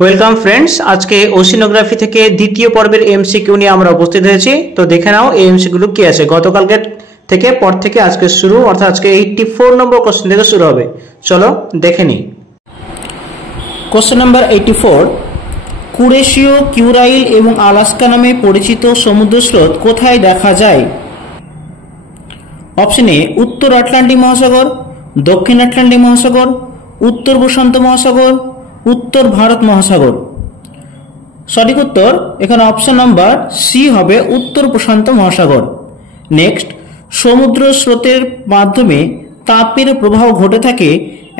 Welcome friends, আজকে ওশিনোগ্রাফি থেকে দ্বিতীয় পর্বের এমসিকিউ নিয়ে আমরা উপস্থিত হয়েছি। তো দেখে নাও এই এমসিকিউ কি আছে। গতকালকে থেকে পর থেকে আজকে শুরু, অর্থাৎ আজকে 84 নম্বর কোশ্চেন থেকে শুরু হবে। চলো দেখে নিই। কোশ্চেন নাম্বার 84, কুরেশীয়, কিউরাইল এবং আলাস্কা নামে পরিচিত সমুদ্র স্রোত কোথায় দেখা যায়? অপশন এ উত্তর আটলান্টিক মহাসাগর, দক্ষিণ আটলান্টিক মহাসাগর, উত্তর প্রশান্ত মহাসাগর, উত্তর ভারত মহাসাগর। সঠিক উত্তর এখানে অপশন নাম্বার সি হবে, উত্তর প্রশান্ত মহাসাগর। নেক্সট, সমুদ্র স্রোতের মাধ্যমে তাপের প্রবাহ ঘটে থাকে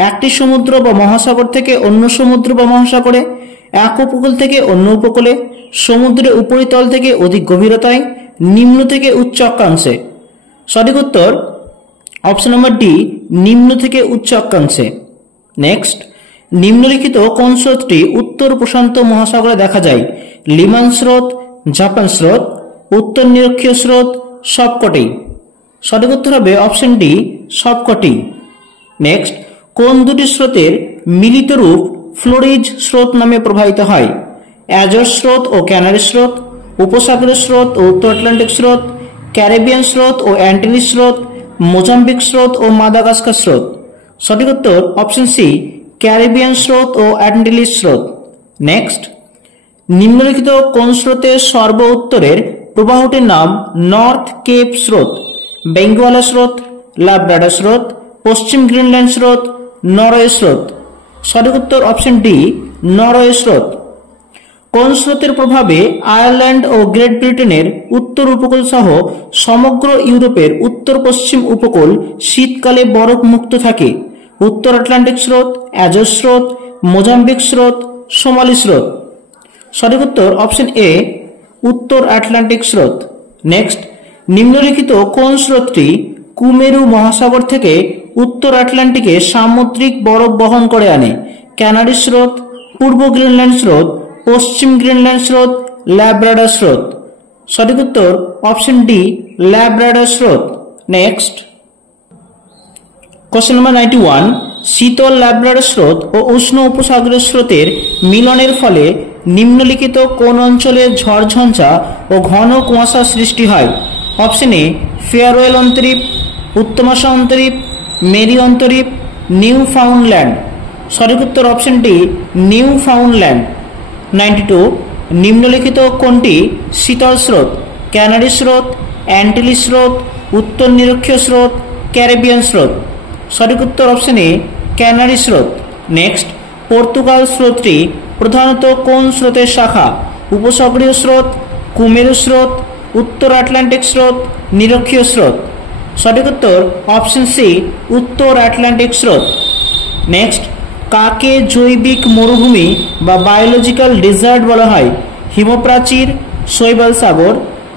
একটি সমুদ্র বা মহাসাগর থেকে অন্য সমুদ্র বা মহাসাগরে, এক উপকূল থেকে অন্য উপকূলে, সমুদ্রের উপরিতল থেকে অধিক গভীরতায়, নিম্ন থেকে উচ্চ অক্ষাংশে। সঠিক উত্তর অপশন নাম্বার ডি, নিম্ন থেকে উচ্চ অক্ষাংশে। নেক্সট, নিম্নলিখিত কোন স্রোতটি উত্তর প্রশান্ত মহাসাগরে দেখা যায়? লিমান স্রোত, জাপান স্রোত, উত্তর নিরক্ষীয় স্রোত, সবকটি। সঠিক উত্তর হবে অপশন ডি, সবকটি। নেক্সট, কোন দুটি স্রোতের মিলিত রূপ ফ্লোরিজ স্রোত নামে প্রবাহিত হয়? অ্যাজর স্রোত ও ক্যানারি স্রোত, উপসাগরীয় স্রোত ও উত্তর আটলান্টিক স্রোত, ক্যারিবিয়ান স্রোত ও অ্যান্টিলি স্রোত, মোজাম্বিক স্রোত ও মাদাগাস্কার স্রোত। সঠিক উত্তর অপশন সি, ক্যারিবিয়ান স্রোত ও অ্যান্টিলিস স্রোত। নেক্সট, নিম্নলিখিত কোন স্রোতের সর্ব উত্তরের প্রবাহটির নাম নর্থ কেপ স্রোত? বেঙ্গোয়ালা স্রোত, লাব্রাডর স্রোত, পশ্চিম গ্রিনল্যান্ড স্রোত, নরওয়ে স্রোত। সঠিক উত্তর অপশন ডি, নরওয়ে স্রোত। কোন স্রোতের প্রভাবে আয়ারল্যান্ড ও গ্রেট ব্রিটেনের উত্তর উপকূল সহ সমগ্র ইউরোপের উত্তর পশ্চিম উপকূল শীতকালে বরফ মুক্ত থাকে? উত্তর আটলান্টিক স্রোত, অ্যাজর স্রোত, মোজাম্বিক স্রোত, সোমালি স্রোত। সঠিক উত্তর অপশন এ, উত্তর আটলান্টিক স্রোত। নেক্সট, নিম্নলিখিত কোন স্রোতটি কুমেরু মহাসাগর থেকে উত্তর আটলান্টিকে সামুদ্রিক বরফ বহন করে আনে? ক্যানারি স্রোত, পূর্ব গ্রিনল্যান্ড স্রোত, পশ্চিম গ্রিনল্যান্ড স্রোত, ল্যাব্রাডর স্রোত। সঠিক উত্তর অপশন ডি, ল্যাব্রাডর স্রোত। নেক্সট, কোশ্চেন নাম্বার 91, শীতল ল্যাব্রাডর স্রোত ও উষ্ণ উপসাগরীয় স্রোতের মিলনের ফলে নিম্নলিখিত কোন অঞ্চলে ঝড়ঝঞ্ঝা ও ঘন কুয়াশা সৃষ্টি হয়? অপশন এ ফেয়ারওয়েল অন্তরীপ, উত্তমাশা অন্তরীপ, মেরি অন্তরীপ, নিউ ফাউন্ডল্যান্ড। সঠিক উত্তর অপশন ডি, নিউ ফাউন্ডল্যান্ড। 92, নিম্নলিখিত কোনটি শীতল স্রোত? ক্যানারি স্রোত, অ্যান্টিলি স্রোত, উত্তর নিরক্ষীয় স্রোত, ক্যারিবিয়ান স্রোত। সঠিক উত্তর অপশন এ, ক্যানারি স্রোত। নেক্সট, পর্তুগাল স্রোতটি প্রধানত কোন স্রোতের শাখা? উপসাগরীয় স্রোত, কুমেরু স্রোত, উত্তর আটলান্টিক স্রোত, নিরক্ষীয় স্রোত। সঠিক উত্তর অপশন সি, উত্তর আটলান্টিক স্রোত। নেক্সট, কাকে জৈবিক মরুভূমি বা বায়োলজিক্যাল ডেজার্ট বলা হয়? হিমপ্রাচীর, শৈবাল সাগর,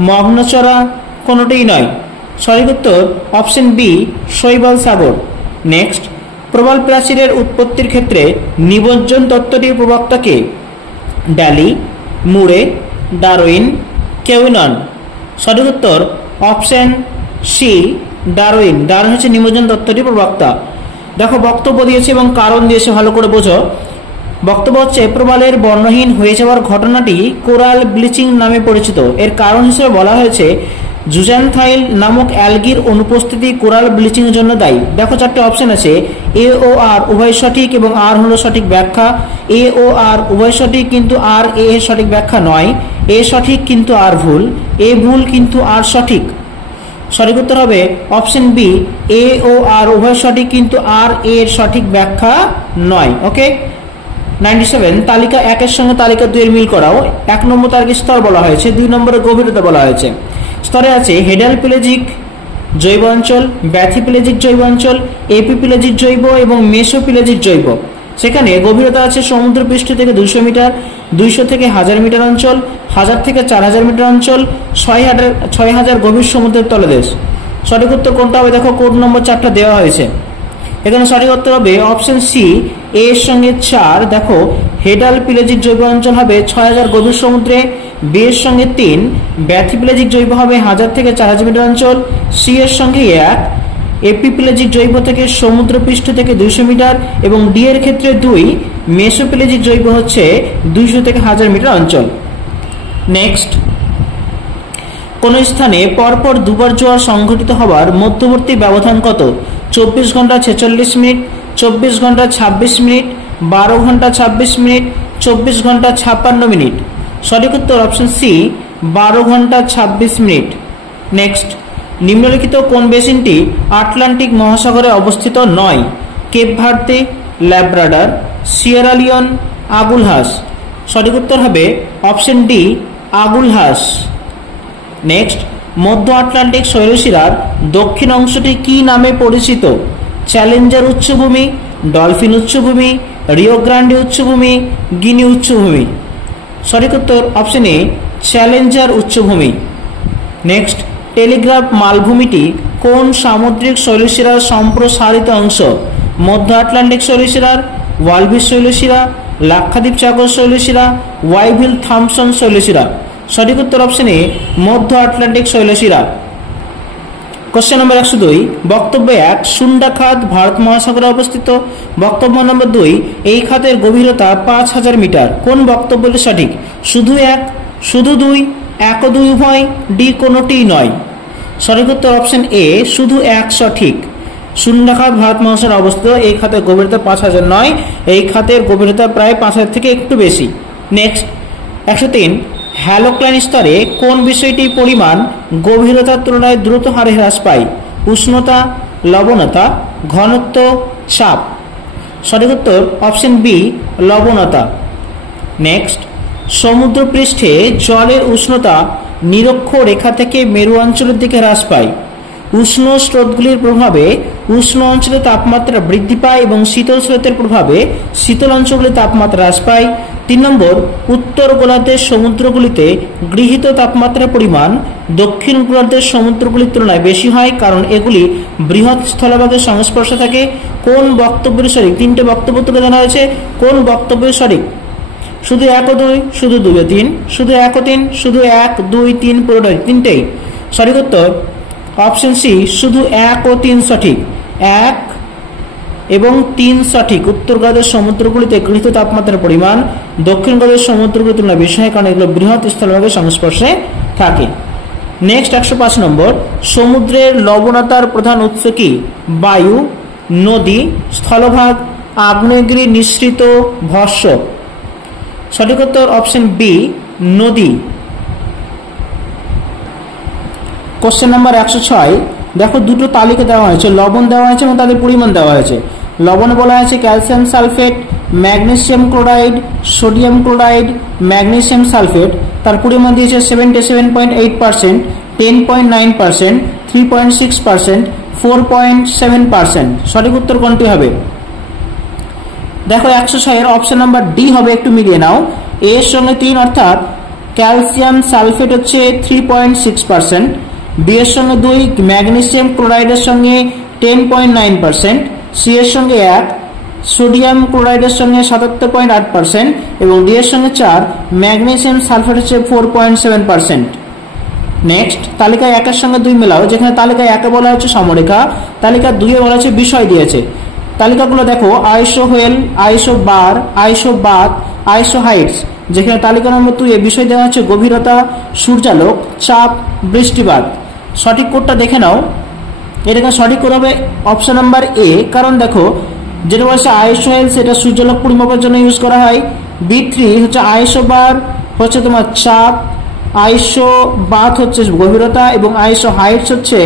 মগ্নচড়া, কোনোটিই নয়। সঠিক উত্তর অপশন বি, শৈবাল সাগর। নেক্সট, প্রবাল প্রাচীরের উৎপত্তির ক্ষেত্রে নিমজ্জন তত্ত্বটির প্রবক্তা কে? ড্যালি, মুরে, ডারউইন, কেউ নন। সঠিক উত্তর অপশন সি, ডারউইন। ডারউইন হচ্ছে নিমজ্জন তত্ত্বটির প্রবক্তা। দেখো বক্তব্য দিয়েছে এবং কারণ দিয়েছে, ভালো করে বোঝো। বক্তব্য হচ্ছে, প্রবালের বর্ণহীন হয়ে যাওয়ার ঘটনাটি কোরাল ব্লিচিং নামে পরিচিত। এর কারণ হিসেবে বলা হয়েছে জুজানথাইল নামক অ্যালগির অনুপস্থিতি কোরাল ব্লিচিং এর জন্য দায়ী। দেখো চারটে অপশন আছে, এ ও আর উভয় সঠিক এবং আর হলো সঠিক ব্যাখ্যা। এ ও আর উভয় সঠিক কিন্তু আর এ এর সঠিক ব্যাখ্যা নয়। এ সঠিক কিন্তু আর ভুল, এ ভুল কিন্তু আর সঠিক। সঠিক উত্তর হবে অপশন বি, এ ও আর উভয় সঠিক কিন্তু আর এর সঠিক ব্যাখ্যা নয়। ওকে। 97, তালিকা 1 এর সঙ্গে তালিকা 2 এর মিল করাও। 1 নম্বর তালিকা স্তর বলা হয়েছে, 2 নম্বরে গভীরতা বলা হয়েছে। স্তরে আছে হেডাল প্লেজিক জৈব অঞ্চল, ব্যাথিপ্লেজিক জৈব অঞ্চল, এপিপ্লেজিক জৈব এবং মেসোপ্লেজিক জৈব। সেখানে গভীরতা আছে সমুদ্রপৃষ্ঠ থেকে 200 মিটার, 200 থেকে 1000 মিটার অঞ্চল, 1000 থেকে 4000 মিটার অঞ্চল, 6000 গভীর সমুদ্রের তলদেশ। সঠিক উত্তর কোনটা হবে? দেখো কোড নম্বর 4টা দেওয়া হয়েছে। এখানে সঠিক উত্তর হবে অপশন সি, এর সঙ্গে 4। দেখো হেডাল প্লেজিক জৈব অঞ্চল হবে 6000 গভীর সমুদ্রে, বি এর সঙ্গে 3, ব্যাথিপ্লেজিক জৈব হবে 1000 থেকে 4000 মিটার অঞ্চল, সি এর সঙ্গে 1, এপিপ্লেজিক জৈব থেকে সমুদ্রপৃষ্ঠ থেকে 200 মিটার এবং ডি এর ক্ষেত্রে 2 মেসোপ্লেজিক জৈব হচ্ছে 200 থেকে 1000 মিটার অঞ্চল। নেক্সট, কোন স্থানে পরপর দুবার জোয়ার সংঘটিত হওয়ার মধ্যবর্তী ব্যবধান কত? 24 ঘন্টা 46 মিনিট, 24 ঘন্টা 26 মিনিট, 12 ঘন্টা 26 মিনিট, 24 ঘন্টা 56 মিনিট। সঠিক উত্তর অপশন সি, 12 ঘন্টা 26 মিনিট। নেক্সট, নিম্নলিখিত কোন বেসিনটি আটলান্টিক মহাসাগরে অবস্থিত নয়? Cape Verde, Labrador, Sierra Leone, Agulhas. সঠিক উত্তর হবে অপশন ডি, আগুলহাস। নেক্সট, মধ্য আটলান্টিক শৈলশিরার দক্ষিণ অংশটি কি নামে পরিচিত? চ্যালেঞ্জার উচ্চভূমি, ডলফিন উচ্চভূমি, রিও গ্রান্ডে উচ্চভূমি, গিনি উচ্চভূমি। সঠিক উত্তর অপশন এ, চ্যালেঞ্জার উচ্চভূমি। নেক্সট, টেলিগ্রাফ মালভূমিটি কোন সামুদ্রিক শৈলশিরার সম্প্রসারিত অংশ? মধ্য আটলান্টিক শৈলশিরার, ওয়ালভিস শৈলশিরা, লাক্ষাদ্বীপ সাগর শৈলশিরা, ওয়াইভিল থমসন শৈলশিরা। সঠিক উত্তর অপশন এ, মধ্য আটলান্টিক শৈলশিরা। কোশ্চেন নম্বর 102, বক্তব্য 1, সুন্ডা খাত ভারত মহাসাগরে অবস্থিত। বক্তব্য নম্বর 2, এই খাতের গভীরতা 5000 মিটার। কোন বক্তব্যটি সঠিক? শুধু 1, শুধু 2, 1 ও 2 উভয়, ডি কোনোটিই নয়। সঠিক উত্তর অপশন এ, শুধু 1 সঠিক। সুন্ডা খাত ভারত মহাসাগরে অবস্থিত, এই খাতের গভীরতা 5000 নয়, এই খাতের গভীরতা প্রায় 5000 থেকে একটু বেশি। নেক্সট, 103, হ্যালোক্লাইন স্তরে কোন বিষয়টির পরিমাণ গভীরতার তুলনায় দ্রুত হারে হ্রাস পায়? উষ্ণতা, লবণতা, ঘনত্ব, চাপ। সঠিক উত্তর অপশন বি, লবণতা। নেক্সট, সমুদ্রপৃষ্ঠে জলের উষ্ণতা নিরক্ষরেখা থেকে মেরু অঞ্চলের দিকে হ্রাস পায়। উষ্ণ স্রোতগুলির প্রভাবে উষ্ণ অঞ্চলে তাপমাত্রা বৃদ্ধি পায় এবং শীতল স্রোতের প্রভাবে শীতল অঞ্চলগুলির তাপমাত্রা হ্রাস পায়। 3 নম্বর, উত্তর গোলার্ধের সমুদ্রগুলিতে গৃহীত তাপমাত্রার পরিমাণ দক্ষিণ গোলার্ধের সমুদ্রগুলির তুলনায় বেশি হয়, কারণ এগুলি বৃহৎ স্থলভাগের সংস্পর্শে থাকে। কোন বক্তব্যের সঠিক? 3টে বক্তব্য তুলে ধরা হয়েছে, কোন বক্তব্যের সঠিক? শুধু 1 ও 2, শুধু 2 ও 3, শুধু 1 ও 3, শুধু 1, 2, 3 পুরোটাই, 3টেই। সঠিক উত্তর অপশন সি, শুধু 1 ও 3 সঠিক। 1 এবং 3 সঠিক। উত্তর গোলার্ধের সমুদ্রগুলিতে গৃহীত তাপমাত্রার পরিমাণ দক্ষিণ গোলার্ধের সমুদ্রগুলির তুলনায় বেশি হয়, কারণ এগুলো বৃহৎ স্থলভাগের সংস্পর্শে থাকে। নেক্সট, 105 নম্বর, সমুদ্রের লবণতার প্রধান উৎস কি? বায়ু, নদী, স্থলভাগ, আগ্নেয়গিরি নিঃসৃত ভস্ম। সঠিক উত্তর অপশন বি, নদী। কোশ্চেন নাম্বার 106, দেখো দুটো তালিকা দেওয়া হয়েছে, লবণ দেওয়া হয়েছে এবং তাদের পরিমাণ দেওয়া হয়েছে। লবণে বলা হয়েছে calcium sulphate, magnesium chloride, sodium chloride, magnesium sulphate. তার পরিমাণ দিয়েছে 77.8%, 10.9%, 3.6%, 4.7%। সঠিক উত্তর কোনটি হবে? দেখো 106 এর অপশন নাম্বার ডি হবে, একটু মিলিয়ে নাও। এ এর সঙ্গে 3 অর্থাৎ ক্যালসিয়াম সালফেট হচ্ছে 3.6%, বি এর সঙ্গে 2 ম্যাগনেসিয়াম ক্লোরাইডের সঙ্গে 10.9%, সি এর সঙ্গে 1 সোডিয়াম ক্লোরাইডের সঙ্গে 77.8% এবং ডি এর সঙ্গে 4 ম্যাগনেসিয়াম সালফেট হচ্ছে 4.7%। নেক্সট, তালিকা 1 এর সঙ্গে 2 মেলাও, যেখানে তালিকা 1 এ বলা হচ্ছে সমরেখা, তালিকা 2 এ বলা হচ্ছে বিষয় দিয়েছে। তালিকাগুলো দেখো, আইসো হোয়েল, আইসো বার, আইসো বাত, আইসো হাইটস। যেখানে তালিকা নম্বর 2 এ বিষয় দেওয়া হচ্ছে গভীরতা, সূর্যালোক, চাপ, বৃষ্টিপাত। সঠিক কোডটা দেখে নাও। এটাকে সঠিক কোড হবে অপশন নাম্বার এ, কারণ দেখো যেটা বলছে আইসো হোয়েল সেটা সূর্যালোক পরিমাপের জন্য ইউজ করা হয়। B3 হচ্ছে আইসো বার হচ্ছে তোমার চাপ, আইসো বাত হচ্ছে গভীরতা এবং আইসো হাইটস হচ্ছে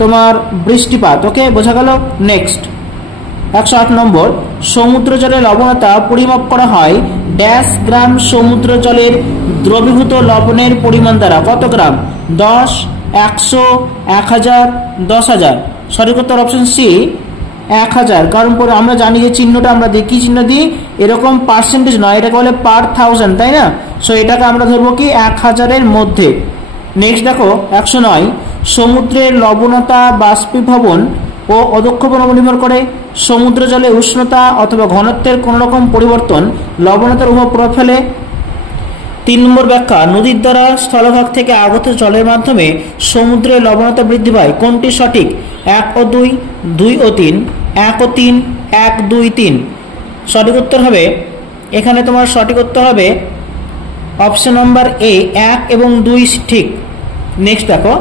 তোমার বৃষ্টিপাত। ওকে, বোঝা গেল? নেক্সট, 108 নম্বর, সমুদ্র জলের লবণতা পরিমাপ করা হয় ড্যাশ গ্রাম সমুদ্র জলের দ্রবীভূত লবণের পরিমাণ দ্বারা। কত গ্রাম? 10, 100, 1000, 10000। সঠিক উত্তর অপশন সি, 1000। কারণ পরে আমরা জানি যে চিহ্নটা আমরা দিই, কি চিহ্ন দিই? এরকম পার্সেন্টেজ নয়, এটাকে বলে পার 1000, তাই না? সো এটাকে আমরা ধরবো কি 1000-এর মধ্যে। নেক্সট দেখো 109, সমুদ্রের লবণতা বাষ্পীভবন ও অধঃক্ষেপণ উপর নির্ভর করে। সমুদ্র জলে উষ্ণতা অথবা ঘনত্বের কোন রকম পরিবর্তন লবণতার উপর প্রভাব ফেলে। 3 নম্বর ব্যাখ্যা, নদীর দ্বারা স্থলভাগ থেকে আগত জলের মাধ্যমে সমুদ্রের লবণতা বৃদ্ধি পায়। কোনটি সঠিক? 1 ও 2, 2 ও 3, 1 ও 3, 1, 2, 3। সঠিক উত্তর হবে এখানে তোমার সঠিক উত্তর হবে অপশন নাম্বার এ, 1 এবং 2 ঠিক। নেক্সট দেখো,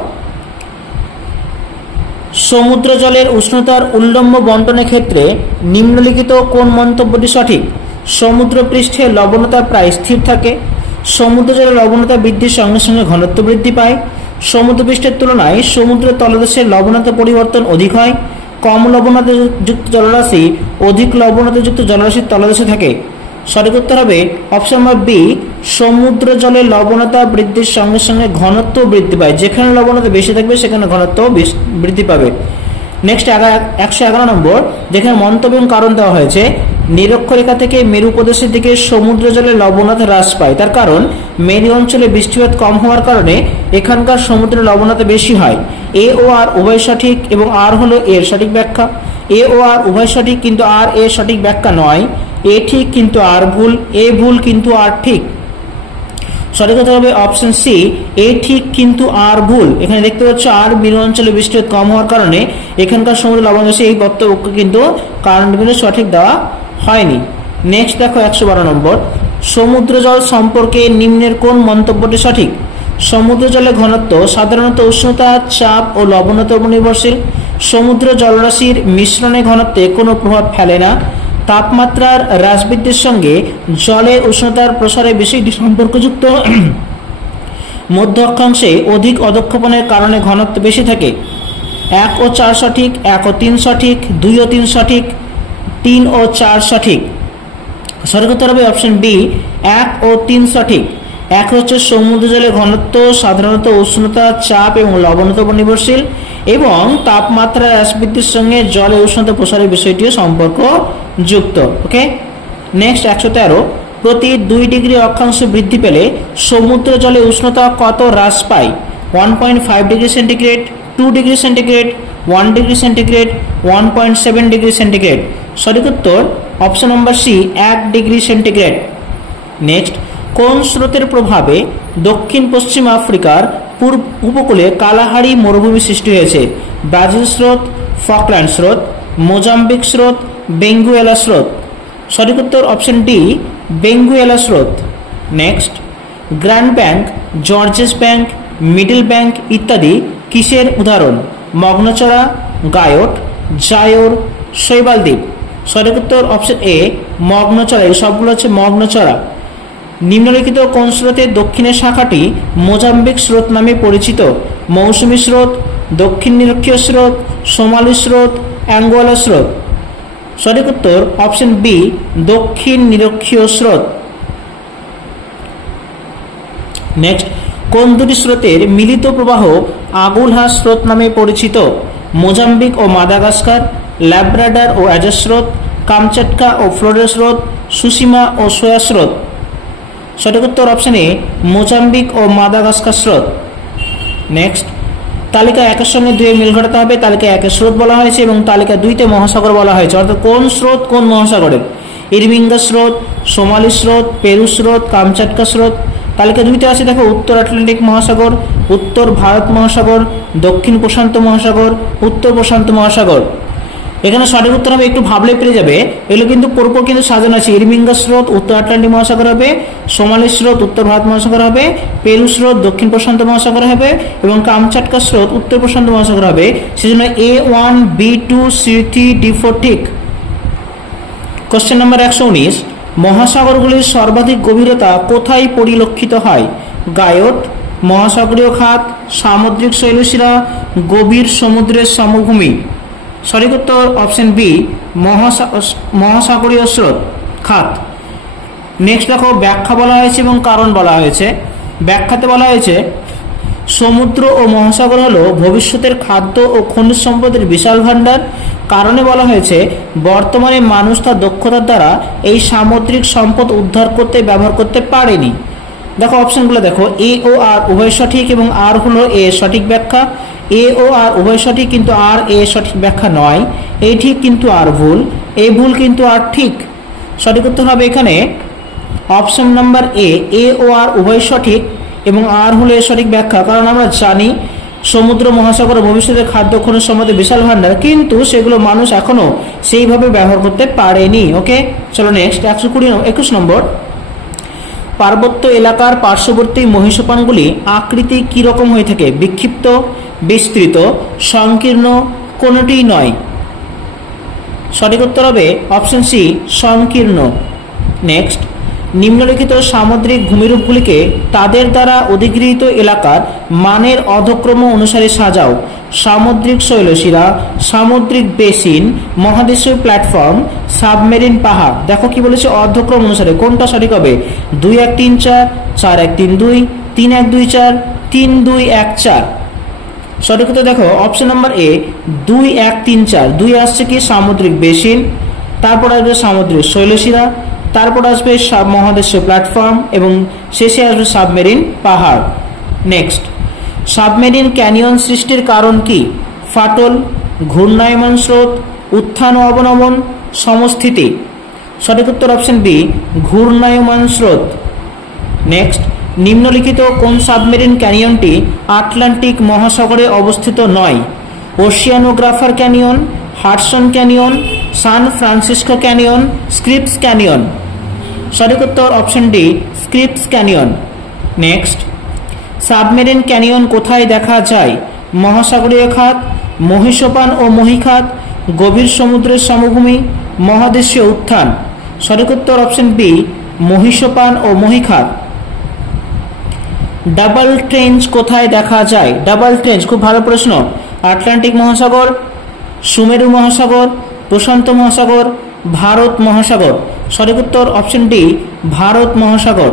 সমুদ্র জলের উষ্ণতার উল্লম্ব বন্টনের ক্ষেত্রে নিম্নলিখিত কোন মন্তব্যটি সঠিক? সমুদ্র পৃষ্ঠে লবণতা প্রায় স্থির থাকে। সমুদ্র জলের লবণতা বৃদ্ধির সঙ্গে সঙ্গে ঘনত্ব বৃদ্ধি পায়। সমুদ্র পৃষ্ঠের তুলনায় সমুদ্রের তলদেশের লবণতা পরিবর্তন অধিক হয়। কম লবণতাযুক্ত জলরাশি অধিক লবণতাযুক্ত জলরাশির তলদেশে থাকে। সঠিক উত্তর হবে অপশন নম্বর বি, সমুদ্র জলের লবণতা বৃদ্ধির সঙ্গে সঙ্গে ঘনত্ব বৃদ্ধি পায়। যেখানে লবণতা বেশি থাকবে সেখানে ঘনত্ব বৃদ্ধি পাবে। নেক্সট 111 নম্বর, যেখানে মন্তব্য এবং কারণ দেওয়া হয়েছে। নিরক্ষরেখা থেকে মেরু প্রদেশের দিকে সমুদ্র জলের লবণতা হ্রাস পায়। তার কারণ মেরু অঞ্চলে বৃষ্টিপাত কম হওয়ার কারণে এখানকার সমুদ্রের লবণতা বেশি হয়। এ ও আর উভয় সঠিক এবং আর হলো এর সঠিক ব্যাখ্যা। এ ও আর উভয় সঠিক কিন্তু আর এ সঠিক ব্যাখ্যা নয়। এ ঠিক কিন্তু আর ভুল, এ ভুল কিন্তু আর ঠিক। সঠিক কথা হবে অপশন সি, এ ঠিক কিন্তু আর ভুল। এখানে দেখতে পাচ্ছ আর মেরু অঞ্চলে বৃষ্টিপাত কম হওয়ার কারণে এখানকার সমুদ্র লবণ বেশি, এই বক্তব্য কিন্তু কারণগুলো সঠিক দেওয়া হয়নি। নেক্সট দেখো 112 নম্বর, সমুদ্র জল সম্পর্কে নিম্নের কোন মন্তব্যটি সঠিক? সমুদ্র জলের ঘনত্ব সাধারণত উষ্ণতা, চাপ ও লবণতার উপর নির্ভরশীল। সমুদ্র জলরাশির মিশ্রণে ঘনত্বে কোনো প্রভাব ফেলে না। তাপমাত্রার হ্রাস বৃদ্ধির সঙ্গে জলের উষ্ণতার প্রসারে বিষয়টি সম্পর্কযুক্ত। মধ্য অক্ষাংশে অধিক অধঃক্ষেপণের কারণে ঘনত্ব বেশি থাকে। 1 ও 4 সঠিক, 1 ও 3 সঠিক, 2 ও 3 সঠিক, 3 ও 4 সঠিক। সঠিক উত্তর হবে অপশন বি, 1 ও 3 সঠিক। 1 হচ্ছে সমুদ্র জলের ঘনত্ব সাধারণত উষ্ণতা, চাপ এবং লবণতার উপর নির্ভরশীল এবং তাপমাত্রা হ্রাস বৃদ্ধির সঙ্গে জলের উষ্ণতা প্রসারের বিষয়টিও সম্পর্ক যুক্ত। ওকে, নেক্সট 113, প্রতি 2 ডিগ্রি অক্ষাংশ বৃদ্ধি পেলে সমুদ্র জলে উষ্ণতা কত হ্রাস পায়? 1.5 degree centigrade, 2 degree centigrade, 1 degree centigrade, 1.7 degree centigrade. সঠিক উত্তর option number C, 1 degree centigrade. Next, কোন স্রোতের প্রভাবে দক্ষিণ পশ্চিম আফ্রিকার পূর্ব উপকূলে কালাহারি মরুভূমি সৃষ্টি হয়েছে? ব্রাজিল স্রোত, ফকল্যান্ড স্রোত, মোজাম্বিক স্রোত, বেঙ্গুয়েলা স্রোত। সঠিক উত্তর অপশন ডি, বেঙ্গুয়েলা স্রোত। Next, Grand Bank, Georges Bank, Middle Bank ইত্যাদি কিসের উদাহরণ? মগ্নচড়া, গায়ট, জায়োর, শৈবাল দ্বীপ। সঠিক উত্তর অপশন এ, মগ্নচড়া। এই সবগুলো হচ্ছে মগ্নচড়া। নিম্নলিখিত কোন স্রোতের দক্ষিণের শাখাটি মোজাম্বিক স্রোত নামে পরিচিত? মৌসুমী স্রোত, দক্ষিণ নিরক্ষীয় স্রোত, সোমালি স্রোত, অ্যাঙ্গোলা স্রোত। সঠিক উত্তর অপশন বি, দক্ষিণ নিরক্ষীয় স্রোত। নেক্সট, কোন দুটি স্রোতের মিলিত প্রবাহ আগুলহাস স্রোত নামে পরিচিত? মোজাম্বিক ও মাদাগাস্কার, ল্যাব্রাডার ও অ্যাজাস স্রোত, কামচাটকা ও ফ্লোরিডা স্রোত, সুসিমা ও সোয়া স্রোত। সঠিক উত্তর অপশন এ, মোজাম্বিক ও মাদাগাস্কার স্রোত। নেক্সট, তালিকা 1 সঙ্গে 2 মিল ঘটাতে হবে। তালিকা 1 স্রোত বলা হয়েছে এবং তালিকা 2-তে মহাসাগর বলা হয়েছে। অর্থাৎ কোন স্রোত কোন মহাসাগরের? ইরবিঙ্গা স্রোত, সোমালি স্রোত, পেরু স্রোত, কামচাটকা স্রোত। তালিকা 2-তে আছে দেখো উত্তর আটলান্টিক মহাসাগর, উত্তর ভারত মহাসাগর, দক্ষিণ প্রশান্ত মহাসাগর, উত্তর প্রশান্ত মহাসাগর। এখানে সঠিক উত্তর হবে, একটু ভাবলে পেরে যাবে, এগুলো কিন্তু পরপর কিন্তু সাজানো আছে। ইরবিঙ্গা স্রোত উত্তর আটলান্টিক মহাসাগর হবে, সোমালি স্রোত উত্তর ভারত মহাসাগর হবে, পেরু স্রোত দক্ষিণ প্রশান্ত মহাসাগর হবে এবং কামচাটকা স্রোত উত্তর প্রশান্ত মহাসাগর হবে। সেজন্য A1, B2, C3, D4 ঠিক। কোশ্চেন নাম্বার 119, মহাসাগরগুলির সর্বাধিক গভীরতা কোথায় পরিলক্ষিত হয়? গায়ট, মহাসাগরীয় খাত, সামুদ্রিক শৈলশিরা, গভীর সমুদ্রের সমভূমি। সঠিক উত্তর অপশন বি, মহাসাগরীয় স্রোত খাত। নেক্সট দেখো, ব্যাখ্যা বলা হয়েছে এবং কারণ বলা হয়েছে। ব্যাখ্যাতে বলা হয়েছে সমুদ্র ও মহাসাগর হলো ভবিষ্যতের খাদ্য ও খনিজ সম্পদের বিশাল ভাণ্ডার। কারণে বলা হয়েছে বর্তমানে মানুষ তার দক্ষতার দ্বারা এই সামুদ্রিক সম্পদ উদ্ধার করতে ব্যবহার করতে পারেনি। দেখো অপশনগুলো দেখো, এ ও আর উভয় সঠিক এবং আর হলো এ সঠিক ব্যাখ্যা। এ ও আর উভয় সঠিক কিন্তু আর এ সঠিক ব্যাখ্যা নয়। এ ঠিক কিন্তু আর ভুল, এ ভুল কিন্তু আর ঠিক। সঠিক উত্তর হবে এখানে অপশন নাম্বার এ ও আর উভয় সঠিক এবং আর হলো এর সঠিক ব্যাখ্যা। কারণ আমরা জানি সমুদ্র মহাসাগর ভবিষ্যতে খাদ্য খনিজ সম্পদের বিশাল ভান্ডার, কিন্তু সেগুলো মানুষ এখনো সেইভাবে ব্যবহার করতে পারেনি। ওকে, চলো নেক্সট 21 নম্বর। পার্বত্য এলাকার পার্শ্ববর্তী মহিষোপানগুলি আকৃতি কি রকম হয়ে থাকে? বিক্ষিপ্ত, বিস্তৃত, সংকীর্ণ, কোনোটিই নয়। সঠিক উত্তর হবে অপশন সি, সংকীর্ণ। নেক্সট, নিম্নলিখিত সামুদ্রিক ভূমিরূপগুলিকে তাদের দ্বারা অধিগৃহীত এলাকার মানের অধক্রম অনুসারে সাজাও। সামুদ্রিক শৈলশিরা, সামুদ্রিক বেসিন, মহাদেশীয় প্ল্যাটফর্ম, সাবমেরিন পাহাড়। দেখো কি বলেছে, অধক্রম অনুসারে। কোনটা সঠিক হবে? 2 1 3 4, 4 1 3 2, 3 1 2 4, 3 2 1 4। সঠিক উত্তর দেখো অপশন নাম্বার এ, 2 1 3 4। 2 আসছে কি সামুদ্রিক বেসিন, তারপর আসবে সামুদ্রিক শৈলশিরা, তারপর আসবে মহাদেশীয় প্ল্যাটফর্ম এবং শেষে আসবে সাবমেরিন পাহাড়। নেক্সট, সাবমেরিন ক্যানিয়ন সৃষ্টির কারণ কি? ফাটল, ঘূর্ণায়মান স্রোত, উত্থান ও অবনমন, সমস্থিতি। সঠিক উত্তর অপশন বি, ঘূর্ণায়মান স্রোত। নেক্সট, নিম্নলিখিত কোন সাবমেরিন ক্যানিয়নটি আটলান্টিক মহাসাগরে অবস্থিত নয়? Oceanographer Canyon, Hudson Canyon, San Francisco Canyon, Scripps Canyon. সঠিক উত্তর option D, Scripps Canyon. Next, submarine canyon কোথায় দেখা যায়? মহাসাগরীয় খাত, মহিষোপান ও মহীখাত, গভীর সমুদ্রের সমভূমি, মহাদেশীয় উত্থান। সঠিক উত্তর অপশন বি, মহিষোপান ও মহীখাত। ডাবল ট্রেঞ্চ কোথায় দেখা যায়? ডাবল ট্রেঞ্চ খুব ভালো প্রশ্ন। আটলান্টিক মহাসাগর, সুমেরু মহাসাগর, প্রশান্ত মহাসাগর, ভারত মহাসাগর। সঠিক উত্তর অপশন ডি, ভারত মহাসাগর।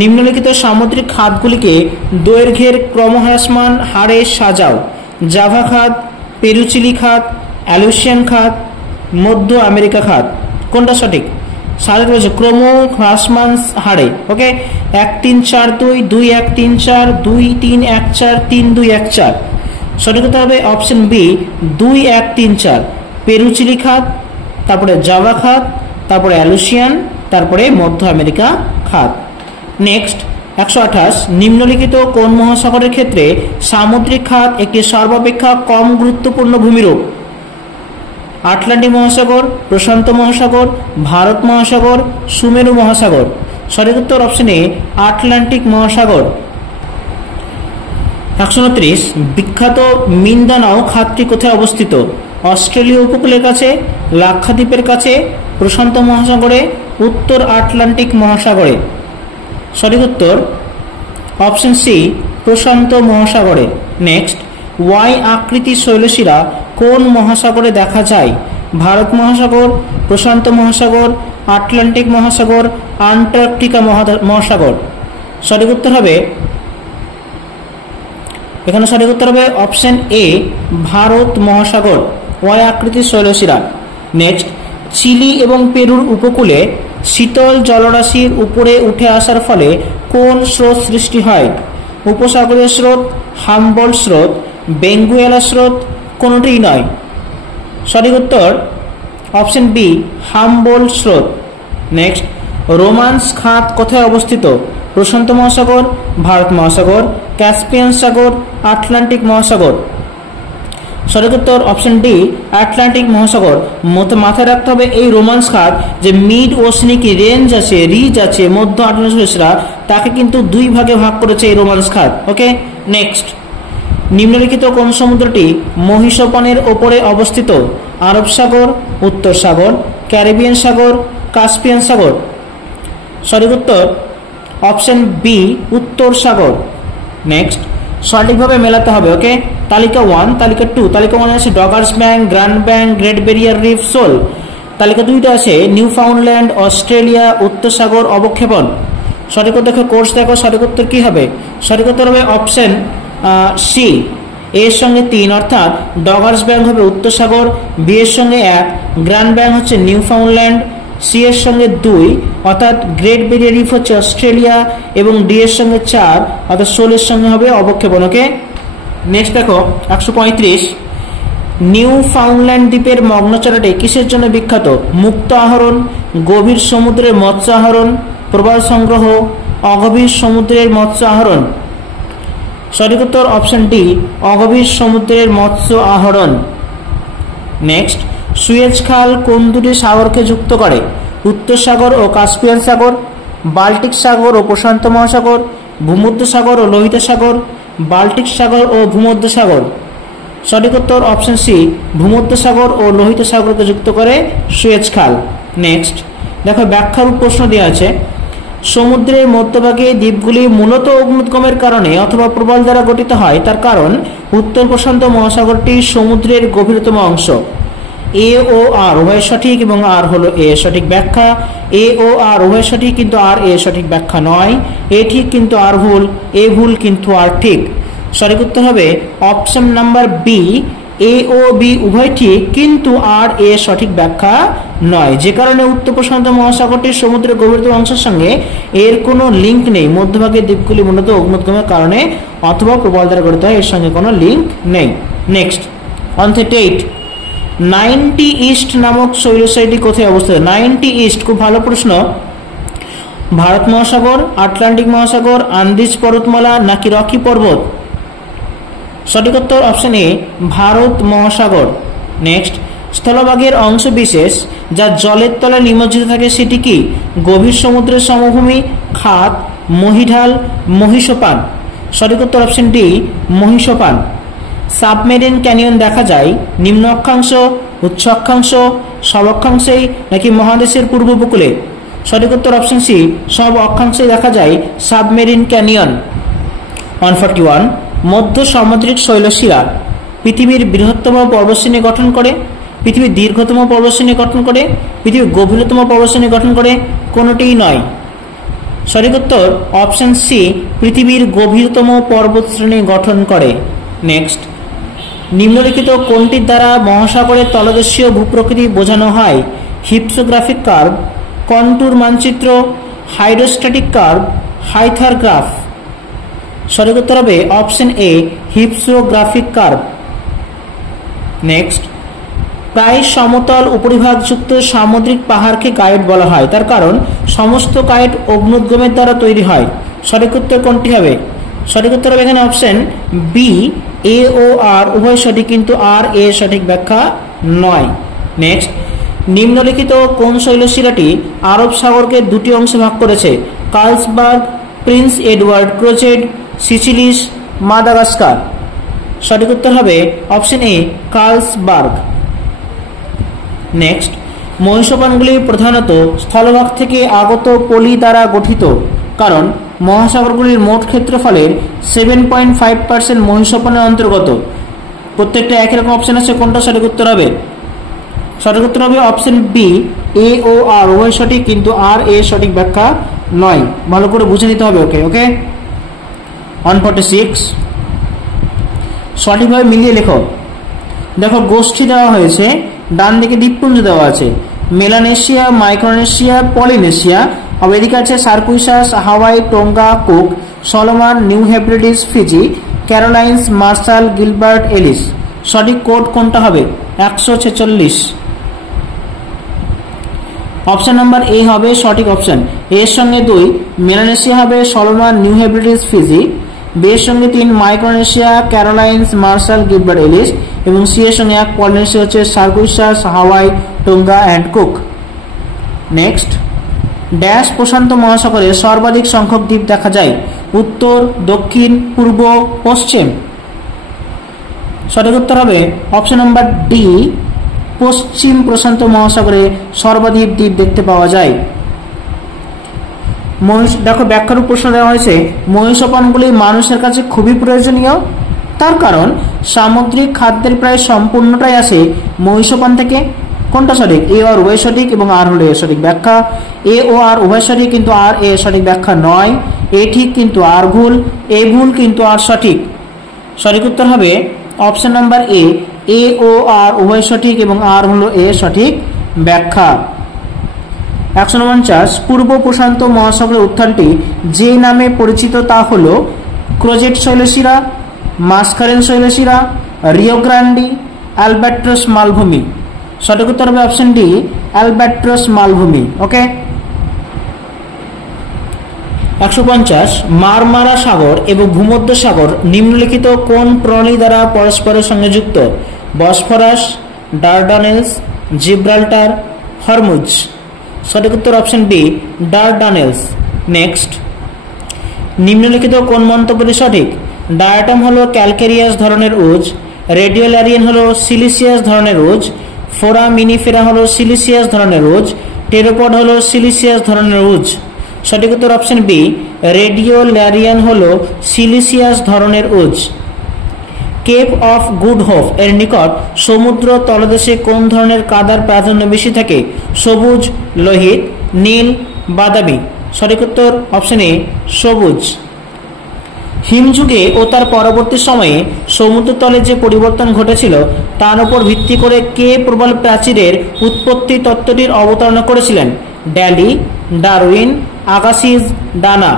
নিম্নলিখিত সামুদ্রিক খাতগুলিকে দৈর্ঘ্যের ক্রমহ্রাসমান হারে সাজাও। জাভা খাত, পেরুচিলি খাত, অ্যালুসিয়ান খাত, মধ্য আমেরিকা খাত। কোনটা সঠিক? সাজা রয়েছে ক্রমহ্রাসমান হারে। ওকে, 1 3 4 2, 2 1 3 4, 2 3 1 4, 3 2 1 4। সঠিক উত্তর হবে অপশন বি, 2 1 3 4। পেরুচিলি খাত, তারপরে জাভা খাত, তারপরে অ্যালুসিয়ান, তারপরে মধ্য আমেরিকা খাত। নেক্সট 128, নিম্নলিখিত কোন মহাসাগরের ক্ষেত্রে সামুদ্রিক খাত একটি সর্বাপেক্ষা কম গুরুত্বপূর্ণ ভূমিরূপ? আটলান্টিক মহাসাগর, প্রশান্ত মহাসাগর, ভারত মহাসাগর, সুমেরু মহাসাগর। সঠিক উত্তর অপশন এ, আটলান্টিক মহাসাগর। 129, বিখ্যাত মিন্দানাও খাতটি কোথায় অবস্থিত? অস্ট্রেলীয় উপকূলের কাছে, লাক্ষাদ্বীপের কাছে, প্রশান্ত মহাসাগরে, উত্তর আটলান্টিক মহাসাগরে। সঠিক উত্তর অপশন সি, প্রশান্ত মহাসাগরে। নেক্সট, ওয়াই আকৃতি শৈলশিরা কোন মহাসাগরে দেখা যায়? ভারত মহাসাগর, প্রশান্ত মহাসাগর, আটলান্টিক মহাসাগর, আন্টার্কটিকা মহাসাগর। সঠিক উত্তর হবে এখানে সঠিক উত্তর হবে অপশন এ, ভারত মহাসাগর, ওয়াই আকৃতির শৈলশিরা। নেক্সট, চিলি এবং পেরুর উপকূলে শীতল জলরাশির উপরে উঠে আসার ফলে কোন স্রোত সৃষ্টি হয়? উপসাগরীয় স্রোত, হামবোল্ট স্রোত, বেঙ্গুয়েলা স্রোত, কোনোটিই নয়। সঠিক উত্তর অপশন বি, হামবোল্ট স্রোত। নেক্সট, রোমান্স খাত কোথায় অবস্থিত? প্রশান্ত মহাসাগর, ভারত মহাসাগর, ক্যাসপিয়ান সাগর, আটলান্টিক মহাসাগর। সঠিক উত্তর অপশন ডি, আটলান্টিক মহাসাগর। মাথায় রাখতে হবে এই রোমান্স খাত যে মিড ওশনিক রেঞ্জ আছে, রিজ আছে, মধ্য আটলান্টিক, তাকে কিন্তু দুই ভাগে ভাগ করেছে এই রোমান্স খাত। ওকে, নেক্সট, নিম্নলিখিত কোন সমুদ্রটি মহিষোপানের ওপরে অবস্থিত? আরব সাগর, উত্তর সাগর, ক্যারিবিয়ান সাগর, কাস্পিয়ান সাগর। সঠিক উত্তর অপশন বি, উত্তর সাগর। নেক্সট, সঠিকভাবে মেলাতে হবে। ওকে, তালিকা 1, তালিকা 2। তালিকা 1 আছে Dogger's Bank, Grand Bank, Great Barrier Reef, shoal. তালিকা 2টা আছে নিউ ফাউন্ডল্যান্ড, অস্ট্রেলিয়া, উত্তর সাগর, অবক্ষেপণ। সঠিক উত্তর দেখো, কোর্স দেখো, সঠিক উত্তর কি হবে? সঠিক উত্তর হবে অপশন সি, এর সঙ্গে 3, অর্থাৎ ডগার্স ব্যাঙ্ক হবে উত্তর সাগর, বি এর সঙ্গে 1, গ্র্যান্ড ব্যাঙ্ক হচ্ছে নিউ ফাউন্ডল্যান্ড, সি এর সঙ্গে 2, অর্থাৎ গ্রেট ব্যারিয়ার রিফ হচ্ছে অস্ট্রেলিয়া, এবং ডি এর সঙ্গে 4, অর্থাৎ সোলের সঙ্গে হবে অবক্ষেপণ। ওকে, নেক্সট দেখো 135, নিউ ফাউন্ডল্যান্ড দ্বীপের মগ্নচড়াটি কিসের জন্য বিখ্যাত? মুক্ত আহরণ, গভীর সমুদ্রের মৎস্য আহরণ, প্রবাল সংগ্রহ, অগভীর সমুদ্রের মৎস্য আহরণ। সঠিক উত্তর অপশন ডি, অগভীর সমুদ্রের মৎস্য আহরণ। নেক্সট, সুয়েজ খাল কোন দুটি সাগরকে যুক্ত করে? উত্তর সাগর ও কাস্পিয়ান সাগর, বাল্টিক সাগর ও প্রশান্ত মহাসাগর, ভূমধ্য সাগর ও লোহিত সাগর, বাল্টিক সাগর ও ভূমধ্য সাগর। সঠিক উত্তর অপশন সি, ভূমধ্য সাগর ও লোহিত সাগরকে যুক্ত করে সুয়েজ খাল। নেক্সট দেখো, ব্যাখ্যারূপ প্রশ্ন দেওয়া আছে, সমুদ্রের মধ্যভাগে দ্বীপগুলি মূলত অগ্নুদ্গমের কারণে অথবা প্রবাল দ্বারা গঠিত হয়, তার কারণ উত্তর প্রশান্ত মহাসাগরটি সমুদ্রের গভীরতম অংশ। এ ও আর উভয় সঠিক এবং আর হলো এ সঠিক ব্যাখ্যা। এ ও আর উভয় সঠিক কিন্তু আর এ সঠিক ব্যাখ্যা নয়। এ ঠিক কিন্তু আর ভুল, এ ভুল কিন্তু আর ঠিক। সঠিক উত্তর হবে অপশন নাম্বার বি, এ ও বি উভয় ঠিক কিন্তু আর এ সঠিক ব্যাখ্যা নয়, যে কারণে উত্তর প্রশান্ত মহাসাগরটির সমুদ্রের গভীরতম অংশের সঙ্গে এর কোনো লিঙ্ক নেই। মধ্যভাগের দ্বীপগুলি মূলত অগ্নুদ্গমের কারণে অথবা প্রবাল দ্বারা গঠিত হয়, এর সঙ্গে কোনো লিঙ্ক নেই। নেক্সট, অন 38, 90 ইস্ট নামক শৈলশায়টি কোথায় অবস্থিত? 90 ইস্ট খুব ভালো প্রশ্ন। ভারত মহাসাগর, আটলান্টিক মহাসাগর, আন্দিজ পর্বতমালা নাকি রকি পর্বত? সঠিক উত্তর অপশন এ, ভারত মহাসাগর। নেক্সট, স্থলভাগের অংশ বিশেষ যা জলের তলায় নিমজ্জিত থাকে সেটি কি? গভীর সমুদ্রের সমভূমি, খাত, মহীঢাল, মহীসোপান। সঠিক উত্তর অপশন ডি, মহীসোপান। সাবমেরিন ক্যানিয়ন দেখা যায় নিম্ন অক্ষাংশ, উচ্চ অক্ষাংশ, সব অক্ষাংশেই নাকি মহাদেশের পূর্ব উপকূলে? সঠিক উত্তর অপশন সি, সব অক্ষাংশে দেখা যায় সাবমেরিন ক্যানিয়ন। 141, মধ্য সামুদ্রিক শৈলশিরা পৃথিবীর বৃহত্তম পর্বতশ্রেণী গঠন করে, পৃথিবীর দীর্ঘতম পর্বতশ্রেণী গঠন করে, পৃথিবীর গভীরতম পর্বতশ্রেণী গঠন করে? কোনোটিই নয়। সঠিক উত্তর অপশন সি, পৃথিবীর গভীরতম পর্বতশ্রেণী গঠন করে। নেক্সট, নিম্নলিখিত কোনটির দ্বারা মহাসাগরের তলদেশীয় ভূপ্রকৃতি বোঝানো হয়? হিপসোগ্রাফিক কার্ভ, কন্টুর মানচিত্র, হাইড্রোস্ট্যাটিক কার্ভ, হাইথারগ্রাফ। সঠিক উত্তর হবে অপশন এ, হিপসোগ্রাফিক কার্ভ। নেক্সট, প্রায় সমতল উপরিভাগযুক্ত সামুদ্রিক পাহাড়কে কায়েট বলা হয়, তার কারণ সমস্ত কায়েট অগ্নুদ্গমের দ্বারা তৈরি হয়। সঠিক উত্তর কোনটি হবে? সঠিক উত্তর হবে এখানে অপশন বি, এ ও আর উভয় সঠিক কিন্তু আর এ সঠিক ব্যাখ্যা নয়। নেক্সট, নিম্নলিখিত কোন শৈলশিরাটি আরব সাগরকে দুটি অংশে ভাগ করেছে? Carlsberg, Prince Edward Crozet, Seychelles, Madagascar. সঠিক উত্তর হবে অপশন এ, কার্লসবার্গ। নেক্সট, মহীসোপানগুলি প্রধানত স্থলভাগ থেকে আগত পলি দ্বারা গঠিত, কারণ মহাসাগরগুলির মোট ক্ষেত্রফলের 7.5% মহীসোপানের অন্তর্গত। প্রত্যেকটা একই রকম অপশন আছে, কোনটা সঠিক উত্তর হবে? সঠিক উত্তর হবে অপশন বি, এ ও আর উভয় সঠিক কিন্তু আর এ সঠিক ব্যাখ্যা নয়। ভালো করে বুঝে নিতে হবে। ওকে ওকে 146, সঠিকভাবে মিলিয়ে লেখো। দেখো, গোষ্ঠী দেওয়া হয়েছে, ডান দিকে দ্বীপপুঞ্জ দেওয়া আছে, মেলানেশিয়া, মাইক্রোনেশিয়া, পলিনেশিয়া। আবার এদিকে আছে Marquesas, Hawaii, Tonga, Cook, Solomon, New Hebrides, Fiji, Carolines, Marshall, Gilbert, Ellice. সঠিক কোড কোনটা হবে? 146। অপশন নাম্বার এ হবে সঠিক অপশন। এর সঙ্গে 2 মেলানেশিয়া হবে, Solomon, New Hebrides, Fiji. B এর সঙ্গে 3 Micronesia, Carolines, Marshall, Gilbert, Ellice. এবং সি এর সঙ্গে 1 পলিনেশিয়া হচ্ছে Marquesas, Hawaii, Tonga and Cook. Next, dash প্রশান্ত মহাসাগরে সর্বাধিক সংখ্যক দ্বীপ দেখা যায়? উত্তর, দক্ষিণ, পূর্ব, পশ্চিম। সঠিক উত্তর হবে অপশন নাম্বার ডি, পশ্চিম প্রশান্ত মহাসাগরে সর্বাধিক দ্বীপ দেখতে পাওয়া যায়। দেখো, ব্যাখ্যারূপ প্রশ্ন দেওয়া হয়েছে, মহীসোপানগুলি মানুষের কাছে খুবই প্রয়োজনীয়, তার কারণ সামুদ্রিক খাদ্যের প্রায় সম্পূর্ণটাই আসে মহীসোপান থেকে। কোনটা সঠিক? এ আর উভয় সঠিক এবং আর হলো এ সঠিক ব্যাখ্যা। এ ও আর উভয় সঠিক কিন্তু আর এ সঠিক ব্যাখ্যা নয়। এ ঠিক কিন্তু আর ভুল, এ ভুল কিন্তু আর সঠিক। সঠিক উত্তর হবে অপশন নাম্বার এ ও আর উভয় সঠিক এবং আর হলো এ সঠিক ব্যাখ্যা। 149, পূর্ব প্রশান্ত মহাসাগরের উত্থানটি যে নামে পরিচিত তা হল ক্রোচেড শৈলশিরা, মাস্কারেন শৈলশিরা, রিও গ্রান্ডি, অ্যালবাট্রস মালভূমি। সঠিক উত্তর হবে অপশন ডি অ্যালবাট্রস মালভূমি। ওকে। 150 মারমারা সাগর এবং ভূমধ্য সাগর নিম্নলিখিত কোন প্রণালী দ্বারা পরস্পরের সঙ্গে যুক্ত? Bosphorus, Dardanelles, Gibraltar, Hormuz. সঠিক উত্তর অপশন বি ডারডানেলস। নেক্সট, নিম্নলিখিত কোন মন্তব্যটি সঠিক? ডায়াটম হলো ক্যালকেরিয়াস ধরনের উজ, রেডিওল্যারিয়ান হলো সিলিসিয়াস ধরনের উজ, ফোরামিনিফেরা হলো সিলিসিয়াস ধরনের উজ, টেরোপড হলো সিলিসিয়াস ধরনের উজ। সঠিক উত্তর অপশন বি রেডিওল্যারিয়ান হলো সিলিসিয়াস ধরনের উজ। কেপ অফ গুড হোপ এর নিকট সমুদ্র তলদেশে কোন ধরনের কাদার প্রাধান্য বেশি থাকে? সবুজ, লোহিত, নীল, বাদামি। সঠিক উত্তর অপশন এ সবুজ। হিমযুগে ও তার পরবর্তী সময়ে সমুদ্রতলে যে পরিবর্তন ঘটেছিল তার উপর ভিত্তি করে কে প্রবল প্রাচীরের উৎপত্তি তত্ত্বটির অবতারণা করেছিলেন? ড্যালি, ডারউইন, আগাসিজ, ডানা।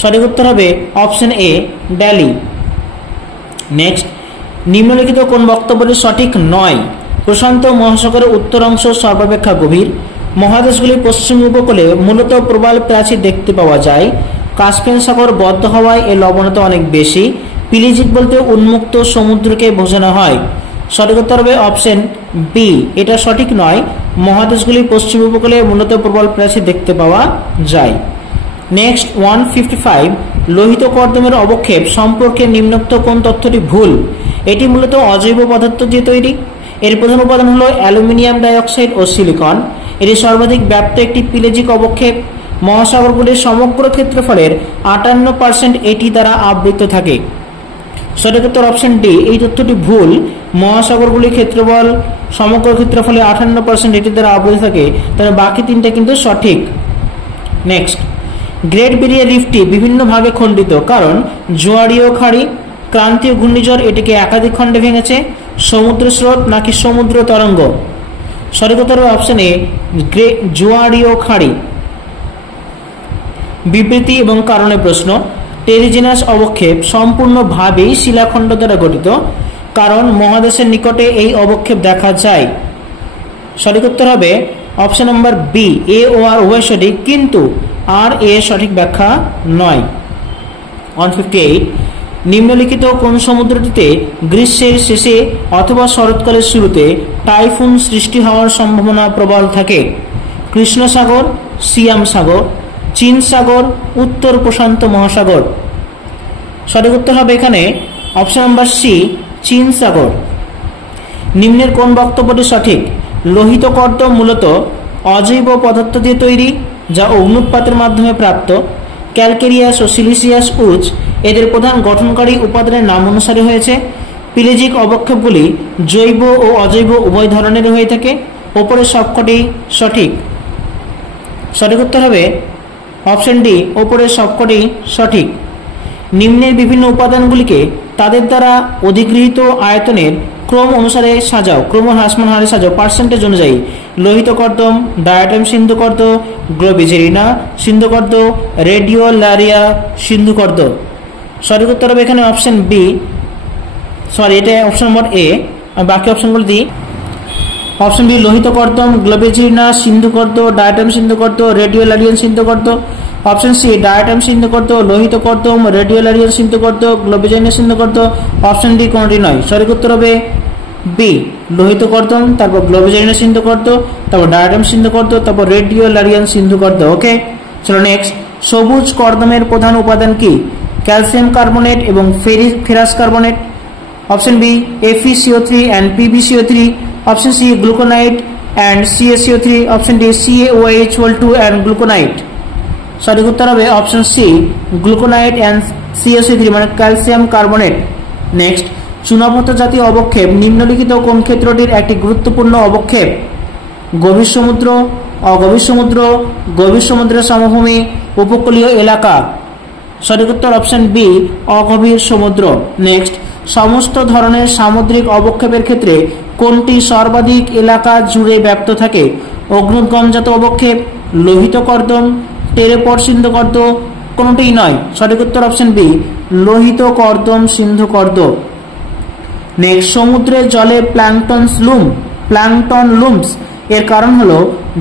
সঠিক উত্তর হবে অপশন এ ড্যালি। নেক্সট, নিম্নলিখিত কোন বক্তব্যটি সঠিক নয়? প্রশান্ত মহাসাগরের উত্তর অংশ সর্বাপেক্ষা গভীর, মহাদেশগুলির পশ্চিম উপকূলে মূলত প্রবাল প্রাচীর দেখতে পাওয়া যায়, কাস্পিয়ান সাগর বদ্ধ হওয়ায় এর লবণতা অনেক বেশি, পিলিজিক বলতে উন্মুক্ত সমুদ্রকে বোঝানো হয়। সঠিক উত্তর হবে অপশন বি, এটা সঠিক নয়। মহাদেশগুলির পশ্চিম উপকূলে মূলত প্রবাল প্রাচীর দেখতে পাওয়া যায়। নেক্সট 155 লোহিত কর্দমের অবক্ষেপ সম্পর্কে নিম্নোক্ত কোন তথ্যটি ভুল? এটি মূলত অজৈব পদার্থ দিয়ে তৈরি। এর প্রধান উপাদান হলো অ্যালুমিনিয়াম ডাইঅক্সাইড ও সিলিকন। এটি সর্বাধিক ব্যাপ্ত একটি পিলেজিক অবক্ষেপ। মহাসাগরগুলির সমগ্র ক্ষেত্রফলের 58% এটি দ্বারা আবৃত থাকে। সঠিক উত্তর অপশন ডি, এই তথ্যটি ভুল। মহাসাগরগুলির ক্ষেত্রফল সমগ্র ক্ষেত্রফলে 58% এটি দ্বারা আবৃত থাকে, তবে বাকি তিনটা কিন্তু সঠিক। নেক্সট, গ্রেট ব্যারিয়ার রিফটি বিভিন্ন ভাগে খণ্ডিত কারণ জোয়ারীয় খাড়ি, ক্রান্তীয় ঘূর্ণিঝড় এটিকে একাধিক খণ্ডে ভেঙেছে, সমুদ্র স্রোত নাকি সমুদ্র তরঙ্গ। সঠিক উত্তর হবে অপশন এ জোয়ারীয় খাড়ি। বিবৃতি এবং কারণে প্রশ্ন। টেরিজিনাস অবক্ষেপ সম্পূর্ণভাবেই শিলাখণ্ড দ্বারা গঠিত কারণ মহাদেশের নিকটে এই অবক্ষেপ দেখা যায়। সঠিক উত্তর হবে অপশন নম্বর বি, এ ও আর উভয় সঠিক, কিন্তু আর এ সঠিক ব্যাখ্যা নয়। 158 নিম্নলিখিত কোন সমুদ্রটিতে গ্রীষ্মের শেষে অথবা শরৎকালের শুরুতে টাইফুন সৃষ্টি হওয়ার সম্ভাবনা প্রবল থাকে? কৃষ্ণ সাগর, সিয়াম সাগর, চীন সাগর, উত্তর প্রশান্ত মহাসাগর। সঠিক উত্তর হবে এখানে অপশন নাম্বার সি চীন সাগর। নিম্নের কোন বক্তব্যটি সঠিক? লোহিত কর্দম মূলত অজৈব পদার্থ দিয়ে তৈরি যা অগ্নুৎপাতের মাধ্যমে প্রাপ্ত। ক্যালকেরিয়াস ও সিলিসিয়াস উজ এদের প্রধান গঠনকারী উপাদানের নাম অনুসারে হয়েছে। পিলেজিক অবক্ষেপগুলি জৈব ও অজৈব উভয় ধরনের হয়ে থাকে। ওপরের সবকটি সঠিক। সঠিক উত্তর হবে অপশন ডি, ওপরের সবকটি সঠিক। নিম্নের বিভিন্ন উপাদানগুলিকে তাদের দ্বারা অধিগৃহীত আয়তনের ক্রম অনুসারে সাজাও, ক্রম হ্রাসমান হারে সাজাও পার্সেন্টেজ অনুযায়ী। লোহিত কর্দম, ডায়াটম সিন্ধুকর্দ, গ্লোবিজেরিনা সিন্ধুকর্দ, রেডিওল্যারিয়া সিন্ধুকর্দ। সঠিক উত্তর হবে এখানে অপশন বি, সরি এটা অপশন নম্বর এ। বাকি অপশনগুলো দিই। অপশন বি লোহিত কর্দম, গ্লোবিজেরিনা সিন্ধুকর্দ, ডায়াটম সিন্ধুকর্দ, রেডিওল্যারিয়ান সিন্ধুকর্দ। অপশন সি ডায়াটম সিন্ধুকর্দ, লোহিত কর্দম, রেডিওল্যারিয়ান সিন্ধুকর্দ, গ্লোবিজেরিনা সিন্ধুকর্দ। অপশন ডি কোনটি নয়। সঠিক উত্তর হবে বি লোহিত কর্দম, তারপর গ্লোবিজেরিনা সিন্ধুকর্দ, তারপর ডায়াটম সিন্ধুকর্দ, তারপর রেডিওল্যারিয়ান সিন্ধুকর্দ। ওকে, চলো নেক্সট। সবুজ কর্দমের প্রধান উপাদান কি? ক্যালসিয়াম কার্বনেট এবং ferrous carbonate. Option B FeCO3 and PbCO3। Option C glauconite and CaCO3। Option D CaOH2 and glauconite. সঠিক উত্তর হবে অপশন সি গ্লুকোনাইট অ্যান্ড CaCO3 মানে ক্যালসিয়াম কার্বনেট। নেক্সট, চুনাপাথর জাতীয় অবক্ষেপ নিম্নলিখিত কোন ক্ষেত্রটির একটি গুরুত্বপূর্ণ অবক্ষেপ? গভীর সমুদ্র, অগভীর সমুদ্র, গভীর সমুদ্রের সমভূমি, উপকূলীয় এলাকা। সঠিক উত্তর অপশন বি অগভীর সমুদ্র। নেক্সট, সমস্ত ধরনের সামুদ্রিক অবক্ষেপের ক্ষেত্রে কোনটি সর্বাধিক এলাকা জুড়ে ব্যাপ্ত থাকে? অগ্নুৎগমজাত অবক্ষেপ, লোহিত কর্দম, টেরেপড সিন্ধুকর্দ, কোনটিই নয়। সঠিক উত্তর অপশন বি লোহিত কর্দম সিন্ধুকর্দ। নেক্সট, সমুদ্রের জলে প্ল্যাঙ্কটন লুমস এর কারণ হলো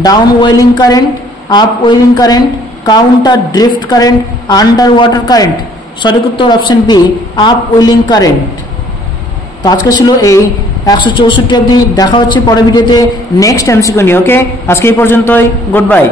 downwelling current, upwelling current, counter drift current, underwater current. সঠিক উত্তর option B, upwelling current. তো আজকে ছিল এই 164 অবধি। দেখা হচ্ছে পরের ভিডিওতে নেক্সট এমসিকিউ নিয়ে। ওকে, আজকে এই পর্যন্তই। Good bye.